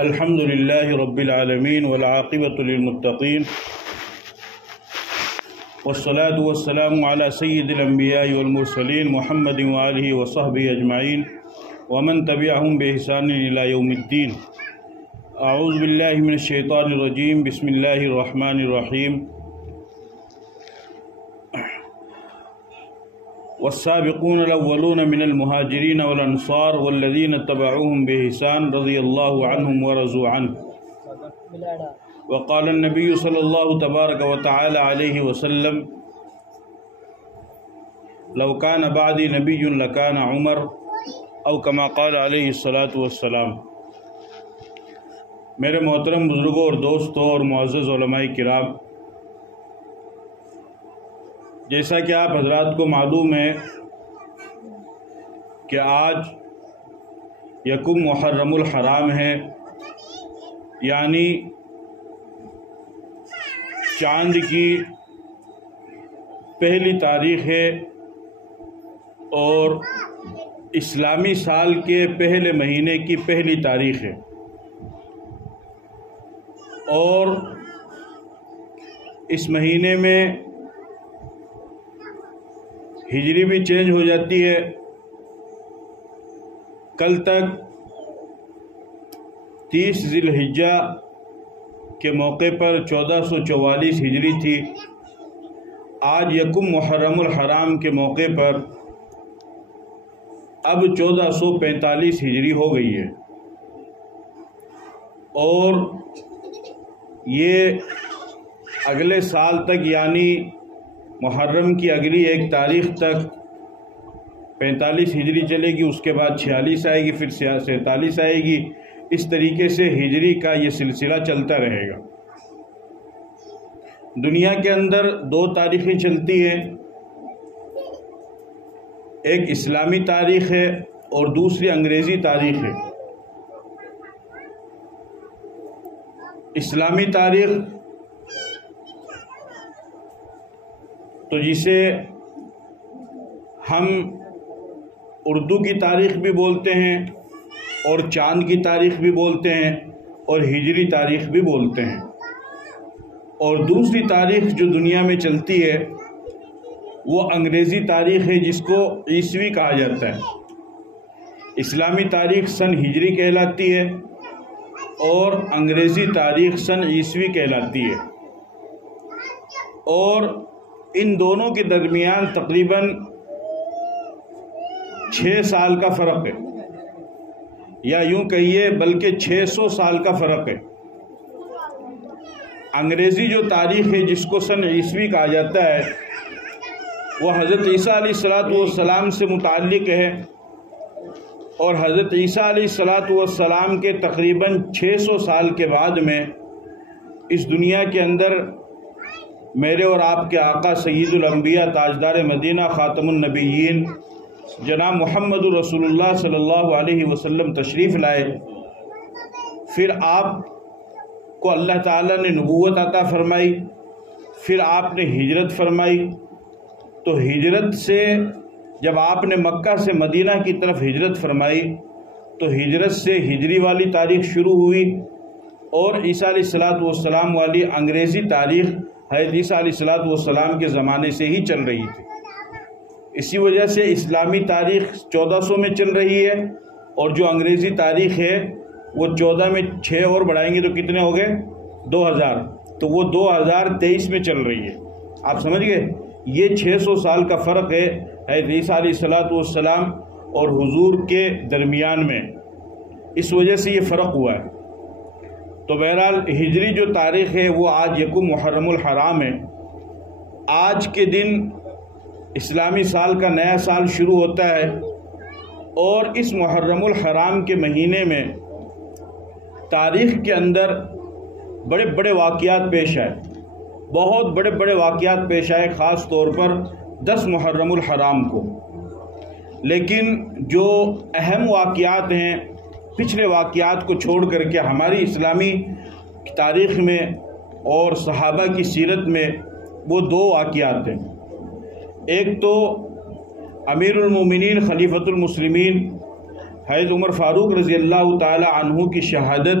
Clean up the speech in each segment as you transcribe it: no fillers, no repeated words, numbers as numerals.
الحمد لله رب العالمين والعاقبة للمتقين والصلاة والسلام على سيد الأنبياء والمرسلين محمد وآله وصحبه أجمعين ومن تبعهم بإحسان إلى يوم الدين. أعوذ بالله من الشيطان الرجيم. بسم الله الرحمن الرحيم. والسابقون الأولون من المهاجرين والأنصار والذين اتبعوهم بإحسان رضي الله عنهم ورضوا عنه. وقال النبي صلى الله تبارك وتعالى عليه وسلم: لو كان بعدي نبي لكان عمر، او كما قال عليه الصلاة والسلام. میرے محترم بزرگوں اور دوستوں اور معزز علماء کرام، جیسا کہ آپ حضرات کو معلوم ہے کہ آج یکم محرم الحرام ہے، یعنی چاند کی پہلی تاریخ ہے اور اسلامی سال کے پہلے مہینے کی پہلی تاریخ ہے، اور اس مہینے میں ہجری بھی چینج ہو جاتی ہے. کل تک 30 ذی الحجہ کے موقع پر 1444 ہجری تھی. آج یکم محرم الحرام کے موقع پر اب 1445 ہجری ہو گئی ہے، اور یہ اگلے سال تک یعنی محرم کی اگلی ایک تاریخ تک 45 ہجری چلے گی، اس کے بعد 46 آئے گی، پھر 47 آئے گی. اس طریقے سے ہجری کا یہ سلسلہ چلتا رہے گا. دنیا کے اندر 2 تاریخیں چلتی ہیں، ایک اسلامی تاریخ ہے اور دوسری انگریزی تاریخ ہے. اسلامی تاریخ تو جسے ہم اردو کی تاریخ بھی بولتے ہیں اور چاند کی تاریخ بھی بولتے ہیں اور ہجری تاریخ بھی بولتے ہیں. اور دوسری تاریخ جو دنیا میں چلتی ہے وہ انگریزی تاریخ ہے، جس کو عیسوی کہا جاتا ہے. اسلامی تاریخ سن ہجری کہلاتی ہے اور انگریزی تاریخ سن عیسوی کہلاتی ہے. اور ان دونوں کے درمیان تقریباً 6 سال کا فرق ہے، یا یوں کہیے بلکہ 600 سال کا فرق ہے. انگریزی جو تاریخ ہے جس کو سن عیسوی کہا جاتا ہے وہ حضرت عیسیٰ علیہ السلام سے متعلق ہے، اور حضرت عیسیٰ علیہ السلام کے تقریباً 600 سال کے بعد میں اس دنیا کے اندر میرے اور آپ کے آقا سید الانبیاء تاجدار مدینہ خاتم النبیین جناب محمد رسول اللہ صلی اللہ علیہ وسلم تشریف لائے. پھر آپ کو اللہ تعالیٰ نے نبوت عطا فرمائی، پھر آپ نے ہجرت فرمائی. تو ہجرت سے جب آپ نے مکہ سے مدینہ کی طرف ہجرت فرمائی تو ہجرت سے ہجری والی تاریخ شروع ہوئی، اور عیسیٰ علیہ السلام والی انگریزی تاریخ حضرت عیسیٰ علیہ السلام کے زمانے سے ہی چل رہی تھی. اسی وجہ سے اسلامی تاریخ 1400 میں چل رہی ہے، اور جو انگریزی تاریخ ہے وہ 14 میں 6 اور بڑھائیں گے تو کتنے ہو گئے؟ 2000. تو وہ 2023 میں چل رہی ہے. آپ سمجھ گئے؟ یہ 600 سال کا فرق ہے حضرت عیسیٰ علیہ السلام اور حضور کے درمیان میں. اس وجہ سے یہ فرق ہوا ہے. تو بہرحال ہجری جو تاریخ ہے وہ آج یکم محرم الحرام ہے. آج کے دن اسلامی سال کا نیا سال شروع ہوتا ہے، اور اس محرم الحرام کے مہینے میں تاریخ کے اندر بڑے بڑے واقعات پیش آئے، بہت بڑے بڑے واقعات پیش آئے، خاص طور پر 10 محرم الحرام کو. لیکن جو اہم واقعات ہیں پچھلے واقعات کو چھوڑ کر کے ہماری اسلامی تاریخ میں اور صحابہ کی سیرت میں وہ 2 واقعات ہیں. ایک تو امیر المومنین خلیفۃ المسلمین حضرت عمر فاروق رضی اللہ تعالی عنہ کی شہادت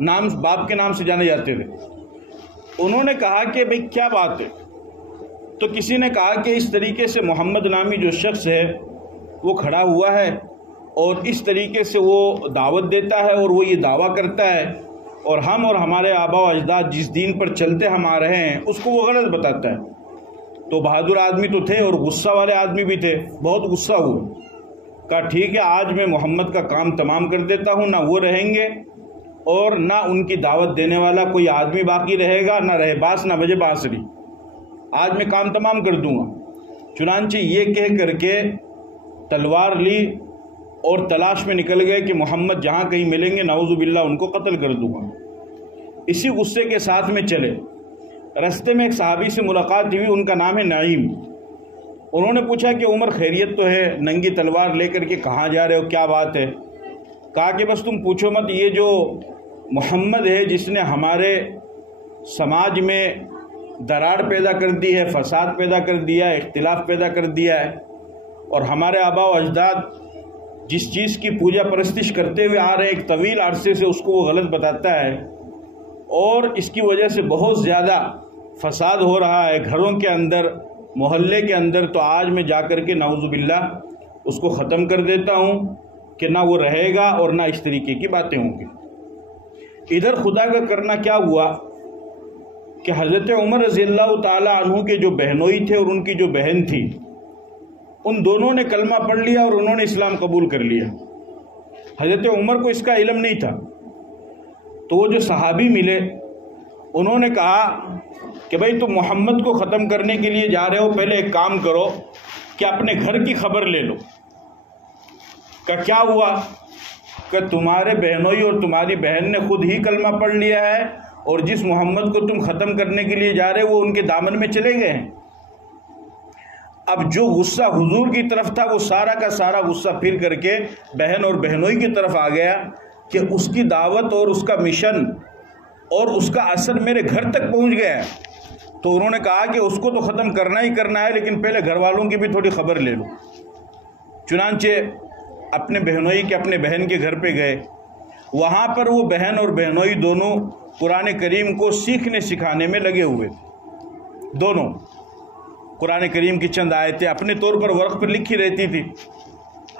نام باپ کے نام سے جانے جاتے تھے۔ انہوں نے کہا کہ بھئی کیا بات ہے؟ تو کسی نے کہا کہ اس طریقے سے محمد نامی جو شخص ہے وہ کھڑا ہوا ہے اور اس طریقے سے وہ دعوت دیتا ہے اور وہ یہ دعویٰ کرتا ہے، اور ہم اور ہمارے آبا و اجداد جس دین پر چلتے ہم آ رہے ہیں اس کو وہ غلط بتاتا ہے۔ تو بہادر آدمی تو تھے اور غصہ والے آدمی بھی تھے، بہت غصہ ہوئے۔ کہا ٹھیک ہے، آج میں محمد کا کام تمام کر دیتا ہوں، نہ وہ رہیں گے اور نہ ان کی دعوت دینے والا کوئی آدمی باقی رہے گا، نہ رہے باس نہ بجے بانسری، آج میں کام تمام کر دوں گا۔ چنانچہ یہ کہہ کر کے تلوار لی اور تلاش میں نکل گئے کہ محمد جہاں کہیں ملیں گے نعوذ باللہ ان کو قتل کر دوں گا۔ اسی غصے کے ساتھ میں چلے، رستے میں ایک صحابی سے ملاقات ہوئی، ان کا نام ہے نعیم۔ انہوں نے پوچھا کہ عمر خیریت تو ہے، ننگی تلوار لے کر کے کہاں جا رہے ہو، کیا بات ہے؟ کہا کہ بس تم پوچھو مت، یہ جو محمد ہے جس نے ہمارے سماج میں دراڑ پیدا کر دی ہے، فساد پیدا کر دیا ہے، اختلاف پیدا کر دیا ہے، اور ہمارے آبا و اجداد جس چیز کی پوجا پرستش کرتے ہوئے آ رہے ہیں ایک طویل عرصے سے، اس کو وہ غلط بتاتا ہے، اور اس کی وجہ سے بہت زیادہ فساد ہو رہا ہے گھروں کے اندر، محلے کے اندر، تو آج میں جا کر کے نعوذ باللہ اس کو ختم کر دیتا ہوں کہ نہ وہ رہے گا اور نہ اس طریقے کی باتیں ہوں گی۔ ادھر خدا کا کرنا کیا ہوا کہ حضرت عمر رضی اللہ تعالی عنہ کے جو بہنوئی تھے اور ان کی جو بہن تھی، ان دونوں نے کلمہ پڑھ لیا اور انہوں نے اسلام قبول کر لیا۔ حضرت عمر کو اس کا علم نہیں تھا، تو وہ جو صحابی ملے انہوں نے کہا کہ بھئی تم محمد کو ختم کرنے کے لیے جا رہے ہو، پہلے ایک کام کرو کہ اپنے گھر کی خبر لے لو۔ کہ کیا ہوا؟ کہ تمہارے بہنوئی اور تمہاری بہن نے خود ہی کلمہ پڑھ لیا ہے، اور جس محمد کو تم ختم کرنے کے لیے جا رہے وہ ان کے دامن میں چلے گئے ہیں۔ اب جو غصہ حضور کی طرف تھا وہ سارا کا سارا غصہ پھر کر کے بہن اور بہنوئی کی طرف آ گیا کہ اس کی دعوت اور اس کا مشن اور اس کا اثر میرے گھر تک پہنچ گیا ہے۔ تو انہوں نے کہا کہ اس کو تو ختم کرنا ہی کرنا ہے، لیکن پہلے گھر والوں کی بھی تھوڑی خبر لے لو۔ چنانچہ اپنے بہنوئی کے اپنے بہن کے گھر پہ گئے، وہاں پر وہ بہن اور بہنوئی دونوں قرآن کریم کو سیکھنے سکھانے میں لگے ہوئے تھے۔ دونوں قرآن کریم کی چند آیتیں اپنے طور پر ورق پر لکھی رہتی تھی۔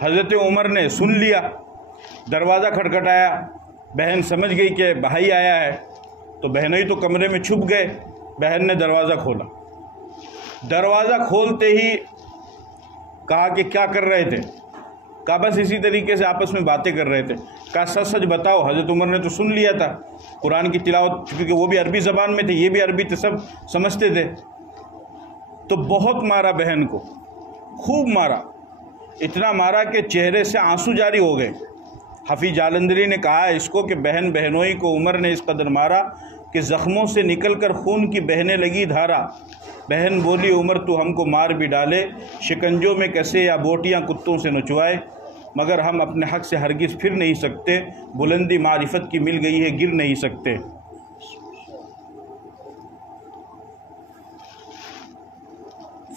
حضرت عمر نے سن لیا، دروازہ کھٹکھٹایا، بہن سمجھ گئی کہ بھائی آیا ہے، تو بہنوئی تو کمرے میں چھپ گئے، بہن نے دروازہ کھولا۔ دروازہ کھولتے ہی کہا کہ کیا کر رہے تھے؟ کہا بس اسی طریقے سے آپس میں باتیں کر رہے تھے۔ کہا سچ سچ بتاؤ۔ حضرت عمر نے تو سن لیا تھا قرآن کی تلاوت، کیونکہ وہ بھی عربی زبان میں تھے، یہ بھی عربی تھے، سب سمجھتے تھے۔ تو بہت مارا بہن کو، خوب مارا، اتنا مارا کہ چہرے سے آنسو جاری ہو گئے۔ حفیظ جالندری نے کہا اس کو کہ بہن بہنوئی کو عمر نے اس قدر مارا کہ زخموں سے نکل کر خون کی بہنے لگی دھارا۔ بہن بولی عمر تو ہم کو مار بھی ڈالے، شکنجوں میں کسے یا بوٹیاں کتوں سے نچوائے، مگر ہم اپنے حق سے ہرگز پھر نہیں سکتے، بلندی معرفت کی مل گئی ہے گر نہیں سکتے۔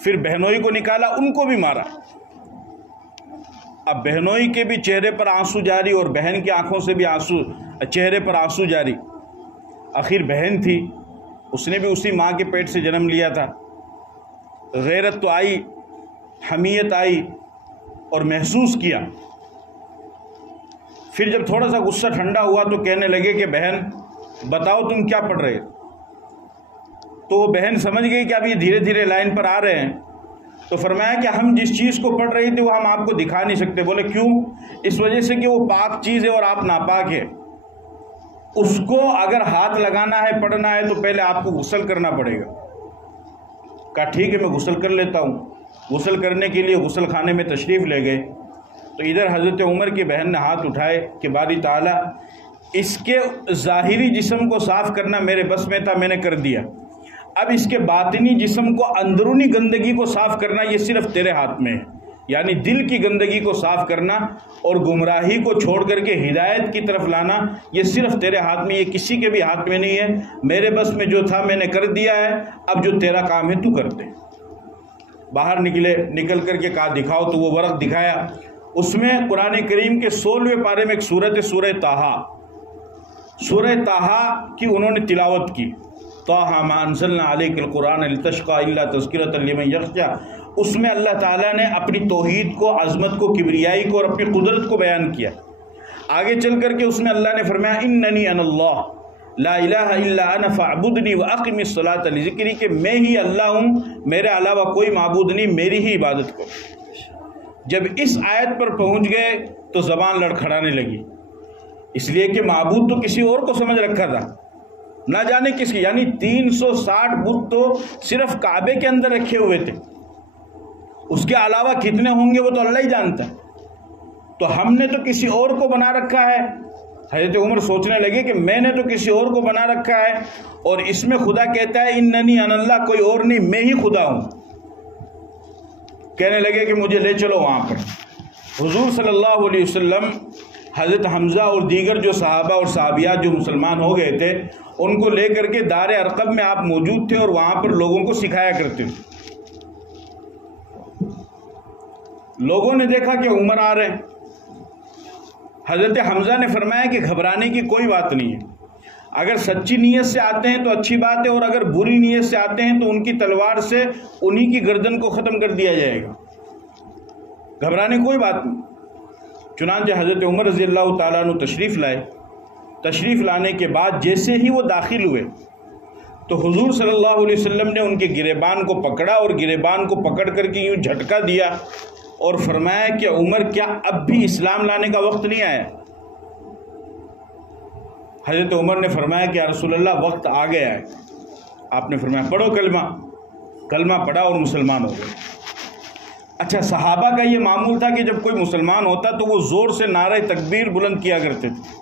پھر بہنوئی کو نکالا، ان کو بھی مارا۔ اب بہنوئی کے بھی چہرے پر آنسو جاری اور بہن کی آنکھوں سے بھی چہرے پر آنسو جاری۔ آخر بہن تھی، اس نے بھی اسی ماں کے پیٹ سے جنم لیا تھا۔ غیرت تو آئی، حمیت آئی اور محسوس کیا۔ پھر جب تھوڑا سا غصہ ٹھنڈا ہوا تو کہنے لگے کہ بہن بتاؤ تم کیا پڑھ رہے؟ تو وہ بہن سمجھ گئی کہ اب یہ دھیرے دھیرے لائن پر آ رہے ہیں، تو فرمایا کہ ہم جس چیز کو پڑھ رہی تھی وہ ہم آپ کو دکھا نہیں سکتے۔ بولے کیوں؟ اس وجہ سے کہ وہ پاک چیز ہے اور آپ ناپاک ہے، اس کو اگر ہاتھ لگانا ہے پڑھنا ہے تو پہلے آپ کو غسل کرنا پڑے گا۔ کہا ٹھیک ہے میں غسل کر لیتا ہوں۔ غسل کرنے کے لیے غسل خانے میں تشریف لے گئے تو ادھر حضرت عمر کی بہن نے ہاتھ اٹھائے کہ باری تعالیٰ اس کے ظاہری جسم کو صاف کرنا میرے بس میں تھا، میں نے کر دیا، اب اس کے باطنی جسم کو، اندرونی گندگی کو صاف کرنا یہ صرف تیرے ہاتھ میں ہے، یعنی دل کی گندگی کو صاف کرنا اور گمراہی کو چھوڑ کر کے ہدایت کی طرف لانا یہ صرف تیرے ہاتھ میں، یہ کسی کے بھی ہاتھ میں نہیں ہے۔ میرے بس میں جو تھا میں نے کر دیا ہے، اب جو تیرا کام ہے تو کر دے۔ باہر نکل کر کے کہا دکھاؤ، تو وہ ورق دکھایا، اس میں قرآن کریم کے 16ویں پارے میں ایک سورت ہے، سورہ طٰہٰ۔ سورہ طٰہٰ کی انہوں نے تلاوت کی، طٰہٰ مَا أَنزَلْنَا عَلَيْكَ الْقُرْآنَ لِتَشْقَىٰ إِلَّا تَذْكِرَةً لِمَن يَخْشَىٰ، اس میں اللہ تعالیٰ نے اپنی توحید کو، عظمت کو، کبریائی کو اور اپنی قدرت کو بیان کیا۔ آگے چل کر کے اس میں اللہ نے فرمایا اِنَّنِي أَنَا اللَّهُ لا الہ الا انا فاعبدنی واقم الصلاۃ لذکری، کہ میں ہی اللہ ہوں، میرے علاوہ کوئی معبود نہیں، میری ہی عبادت کرو۔ جب اس آیت پر پہنچ گئے تو زبان لڑکھڑانے لگی، اس لیے کہ معبود تو کسی اور کو سمجھ رکھا تھا، نہ جانے کس کی، یعنی 360 بت تو صرف کعبے کے اندر رکھے ہوئے تھے، اس کے علاوہ کتنے ہوں گے وہ تو اللہ ہی جانتا ہے، تو ہم نے تو کسی اور کو بنا رکھا ہے۔ حضرت عمر سوچنے لگے کہ میں نے تو کسی اور کو بنا رکھا ہے، اور اس میں خدا کہتا ہے اننی انا اللہ، کوئی اور نہیں، میں ہی خدا ہوں۔ کہنے لگے کہ مجھے لے چلو وہاں پر۔ حضور صلی اللہ علیہ وسلم حضرت حمزہ اور دیگر جو صحابہ اور صحابیات جو مسلمان ہو گئے تھے ان کو لے کر کے دار ارقم میں آپ موجود تھے اور وہاں پر لوگوں کو سکھایا کرتے تھے۔ لوگوں نے دیکھا کہ عمر آ رہے ہیں، حضرت حمزہ نے فرمایا کہ گھبرانے کی کوئی بات نہیں ہے، اگر سچی نیت سے آتے ہیں تو اچھی بات ہے، اور اگر بری نیت سے آتے ہیں تو ان کی تلوار سے انہی کی گردن کو ختم کر دیا جائے گا، گھبرانے کوئی بات نہیں۔ چنانچہ حضرت عمر رضی اللہ تعالیٰ عنہ تشریف لائے۔ تشریف لانے کے بعد جیسے ہی وہ داخل ہوئے تو حضور صلی اللہ علیہ وسلم نے ان کے گریبان کو پکڑا، اور گریبان کو پکڑ کر کے یوں جھٹکا دیا اور فرمایا کہ عمر کیا اب بھی اسلام لانے کا وقت نہیں آیا؟ حضرت عمر نے فرمایا کہ یا رسول اللہ وقت آ گیا ہے۔ آپ نے فرمایا پڑھو کلمہ۔ کلمہ پڑھا اور مسلمان ہو گئے۔ اچھا، صحابہ کا یہ معمول تھا کہ جب کوئی مسلمان ہوتا تو وہ زور سے نعرہ تکبیر بلند کیا کرتے تھے،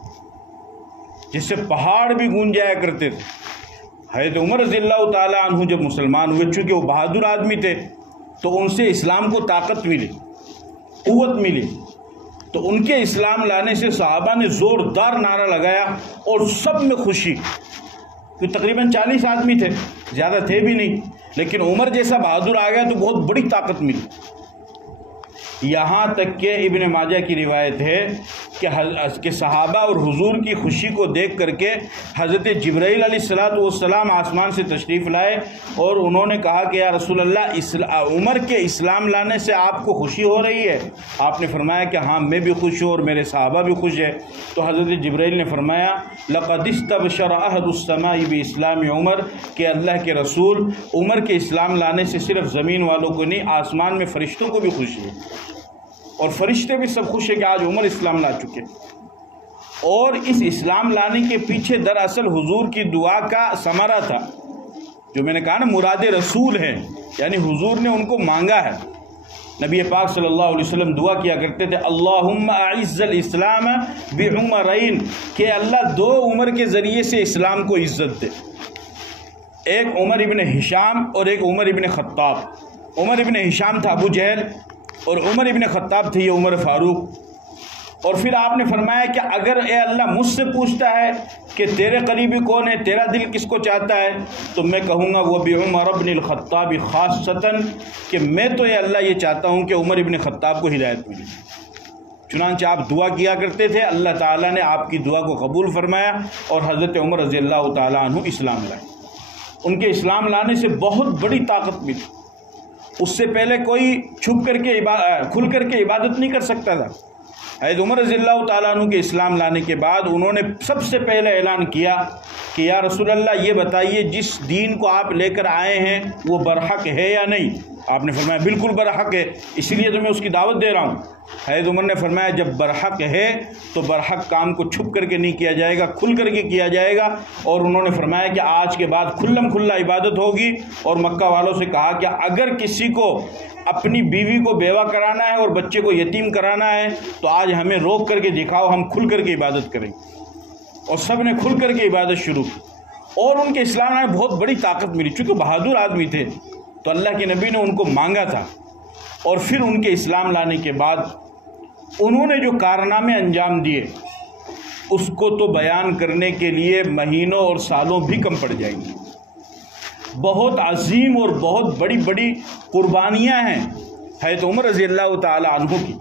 جس سے پہاڑ بھی گونج جایا کرتے تھے۔ حضرت عمر رضی اللہ تعالیٰ عنہ جب مسلمان ہوئے، چونکہ وہ بہادر آدمی تھے تو ان سے اسلام کو طاقت ملی، قوت ملی، تو ان کے اسلام لانے سے صحابہ نے زوردار نعرہ لگایا اور سب میں خوشی، کہ تقریباً 40 آدمی تھے، زیادہ تھے بھی نہیں، لیکن عمر جیسا بہادر آ گیا تو بہت بڑی طاقت ملی۔ یہاں تک کہ ابن ماجہ کی روایت ہے کہ صحابہ اور حضور کی خوشی کو دیکھ کر کے حضرت جبرائیل علیہ السلام آسمان سے تشریف لائے اور انہوں نے کہا کہ یا رسول اللہ عمر کے اسلام لانے سے آپ کو خوشی ہو رہی ہے؟ آپ نے فرمایا کہ ہاں میں بھی خوش ہوں اور میرے صحابہ بھی خوش ہے۔ تو حضرت جبرائیل نے فرمایا لقد استبشر اہل السماء باسلام عمر، کہ اللہ کے رسول عمر کے اسلام لانے سے صرف زمین والوں کو نہیں، آسمان میں فرشتوں کو بھی خوشی ہے، اور فرشتے بھی سب خوش ہیں کہ آج عمر اسلام لا چکے۔ اور اس اسلام لانے کے پیچھے دراصل حضور کی دعا کا ثمرہ تھا، جو میں نے کہا نا مراد رسول ہے، یعنی حضور نے ان کو مانگا ہے۔ نبی پاک صلی اللہ علیہ وسلم دعا کیا کرتے تھے اللہم اعز الاسلام بعمرین، کہ اللہ 2 عمر کے ذریعے سے اسلام کو عزت دے، ایک عمر ابن ہشام اور ایک عمر ابن خطاب۔ عمر ابن ہشام تھا ابو جہل، اور عمر ابن خطاب تھے یہ عمر فاروق۔ اور پھر آپ نے فرمایا کہ اگر اے اللہ مجھ سے پوچھتا ہے کہ تیرے قریبی کون ہے، تیرا دل کس کو چاہتا ہے، تو میں کہوں گا وہ بعمر ابن الخطاب خاصتاً، کہ میں تو اے اللہ یہ چاہتا ہوں کہ عمر ابن خطاب کو ہدایت ملے۔ چنانچہ آپ دعا کیا کرتے تھے، اللہ تعالیٰ نے آپ کی دعا کو قبول فرمایا اور حضرت عمر رضی اللہ تعالیٰ عنہ اسلام لائے۔ ان کے اسلام لانے سے بہت بڑی طاقت ملی۔ اس سے پہلے کوئی چھپ کر کے کھل کر کے عبادت نہیں کر سکتا تھا۔ حضرت عمر رضی اللہ تعالیٰ عنہ کے اسلام لانے کے بعد انہوں نے سب سے پہلے اعلان کیا کہ یا رسول اللہ یہ بتائیے جس دین کو آپ لے کر آئے ہیں وہ برحق ہے یا نہیں؟ آپ نے فرمایا بالکل برحق ہے، اسی لیے تو میں اس کی دعوت دے رہا ہوں۔ حضرت عمر نے فرمایا جب برحق ہے تو برحق کام کو چھپ کر کے نہیں کیا جائے گا، کھل کر کے کیا جائے گا۔ اور انہوں نے فرمایا کہ آج کے بعد کھلم کھلا عبادت ہوگی، اور مکہ والوں سے کہا کہ اگر کسی کو اپنی بیوی کو بیوہ کرانا ہے اور بچے کو یتیم کرانا ہے تو آج ہمیں روک کر کے دکھاؤ، ہم کھل کر کے عبادت کریں۔ اور سب نے کھل کر کے عبادت شروع کی، اور ان کے اسلام میں بہت بڑی طاقت ملی۔ چونکہ بہادر آدمی تھے تو اللہ کے نبی نے ان کو مانگا تھا، اور پھر ان کے اسلام لانے کے بعد انہوں نے جو کارنامے انجام دیے اس کو تو بیان کرنے کے لیے مہینوں اور سالوں بھی کم پڑ جائیں گے۔ بہت عظیم اور بہت بڑی بڑی قربانیاں ہیں حضرت عمر رضی اللہ تعالی عنہ کی۔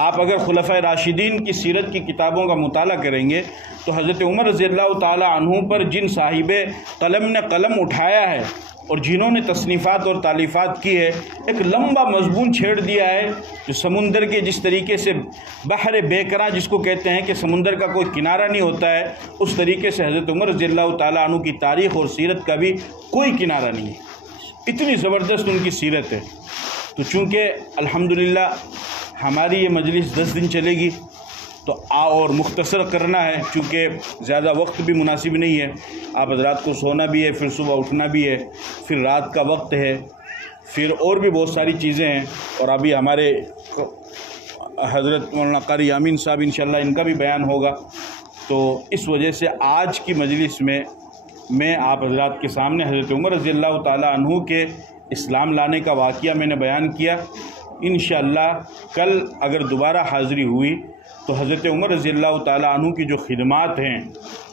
آپ اگر خلفائے راشدین کی سیرت کی کتابوں کا مطالعہ کریں گے تو حضرت عمر رضی اللہ تعالی عنہ پر جن صاحب قلم نے قلم اٹھایا ہے اور جنہوں نے تصنیفات اور تالیفات کی ہے، ایک لمبا مضمون چھیڑ دیا ہے جو سمندر کے جس طریقے سے بحر بے کراں جس کو کہتے ہیں کہ سمندر کا کوئی کنارہ نہیں ہوتا ہے، اس طریقے سے حضرت عمر رضی اللہ تعالیٰ عنہ کی تاریخ اور سیرت کا بھی کوئی کنارہ نہیں ہے، اتنی زبردست ان کی سیرت ہے۔ تو چونکہ الحمدللہ ہماری یہ مجلس 10 دن چلے گی تو اور مختصر کرنا ہے، چونکہ زیادہ وقت بھی مناسب نہیں ہے، آپ حضرات کو سونا بھی ہے، پھر صبح اٹھنا بھی ہے، پھر رات کا وقت ہے، پھر اور بھی بہت ساری چیزیں ہیں، اور ابھی ہمارے حضرت مولانا قاری یامین صاحب انشاءاللہ ان کا بھی بیان ہوگا۔ تو اس وجہ سے آج کی مجلس میں آپ حضرات کے سامنے حضرت عمر رضی اللہ تعالیٰ عنہ کے اسلام لانے کا واقعہ میں نے بیان کیا۔ انشاءاللہ کل اگر دوبارہ حاضری ہوئی تو حضرت عمر رضی اللہ تعالیٰ عنہ کی جو خدمات ہیں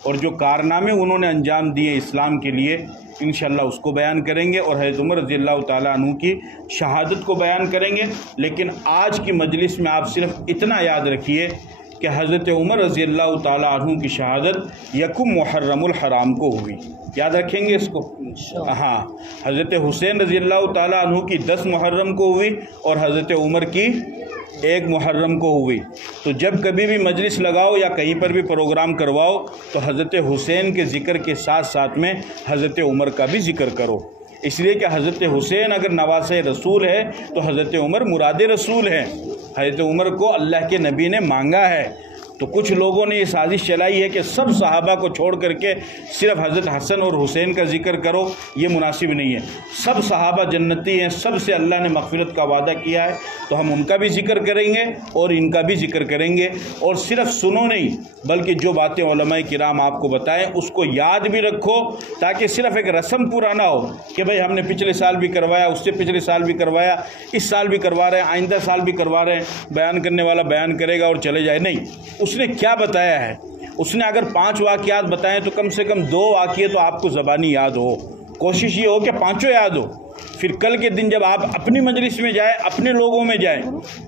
اور جو کارنامے انہوں نے انجام دیے اسلام کے لیے، انشاءاللہ اس کو بیان کریں گے، اور حضرت عمر رضی اللہ تعالیٰ عنہ کی شہادت کو بیان کریں گے۔ لیکن آج کی مجلس میں آپ صرف اتنا یاد رکھیے کہ حضرت عمر رضی اللہ تعالیٰ عنہ کی شہادت 1 محرم الحرام کو ہوئی، یاد رکھیں گے اس کو۔ ہاں، حضرت حسین رضی اللہ تعالیٰ عنہ کی 10 محرم کو ہوئی اور حضرت عمر کی 1 محرم کو ہوئی۔ تو جب کبھی بھی مجلس لگاؤ یا کہیں پر بھی پروگرام کرواؤ تو حضرت حسین کے ذکر کے ساتھ ساتھ میں حضرت عمر کا بھی ذکر کرو، اس لیے کہ حضرت حسین اگر نواسہ رسول ہے تو حضرت عمر مراد رسول ہے، حضرت عمر کو اللہ کے نبی نے مانگا ہے۔ تو کچھ لوگوں نے یہ سازش چلائی ہے کہ سب صحابہ کو چھوڑ کر کے صرف حضرت حسن اور حسین کا ذکر کرو، یہ مناسب نہیں ہے۔ سب صحابہ جنتی ہیں، سب سے اللہ نے مغفرت کا وعدہ کیا ہے، تو ہم ان کا بھی ذکر کریں گے اور ان کا بھی ذکر کریں گے، اور صرف سنو نہیں بلکہ جو باتیں علماء کرام آپ کو بتائیں اس کو یاد بھی رکھو، تاکہ صرف ایک رسم پورا نہ ہو کہ بھئی ہم نے پچھلے سال بھی کروایا، اس سے پچھلے سال بھی کروایا، اس سال بھی کروا رہے ہیں، آئندہ سال بھی کروا رہے ہیں، بیان کرنے والا بیان کرے گا اور چلے جائے۔ نہیں، اس نے کیا بتایا ہے؟ اس نے اگر 5 واقعات بتائیں تو کم سے کم 2 واقعے تو آپ کو زبانی یاد ہو، کوشش یہ ہو کہ 5 یاد ہو۔ پھر کل کے دن جب آپ اپنی مجلس میں جائیں، اپنے لوگوں میں جائیں،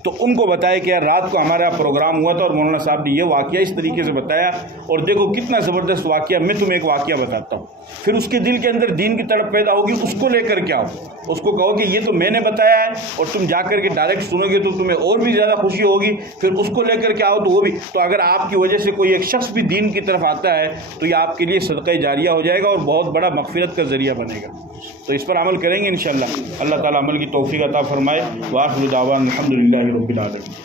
تو ان کو بتائے کہ یار رات کو ہمارا پروگرام ہوا تھا اور مولانا صاحب نے یہ واقعہ اس طریقے سے بتایا، اور دیکھو کتنا زبردست واقعہ، میں تمہیں ایک واقعہ بتاتا ہوں۔ پھر اس کے دل کے اندر دین کی تڑپ پیدا ہوگی، اس کو لے کر کے آؤ، اس کو کہو کہ یہ تو میں نے بتایا ہے، اور تم جا کر کے ڈائریکٹ سنو گے تو تمہیں اور بھی زیادہ خوشی ہوگی، پھر اس کو لے کر کے آؤ تو وہ بھی۔ تو اگر آپ کی وجہ سے کوئی ایک شخص بھی دین کی طرف آتا ہے تو یہ آپ کے لیے صدقہ جاریہ ہو جائے گا اور بہت بڑا مغفرت کا ذریعہ بنے گا۔ تو اس پر عمل کریں گے انشاءاللہ، اللہ تعالیٰ عمل کی توفیق عطا فرمائے۔ وآخر دعوانا الحمدللہ رب العالمین۔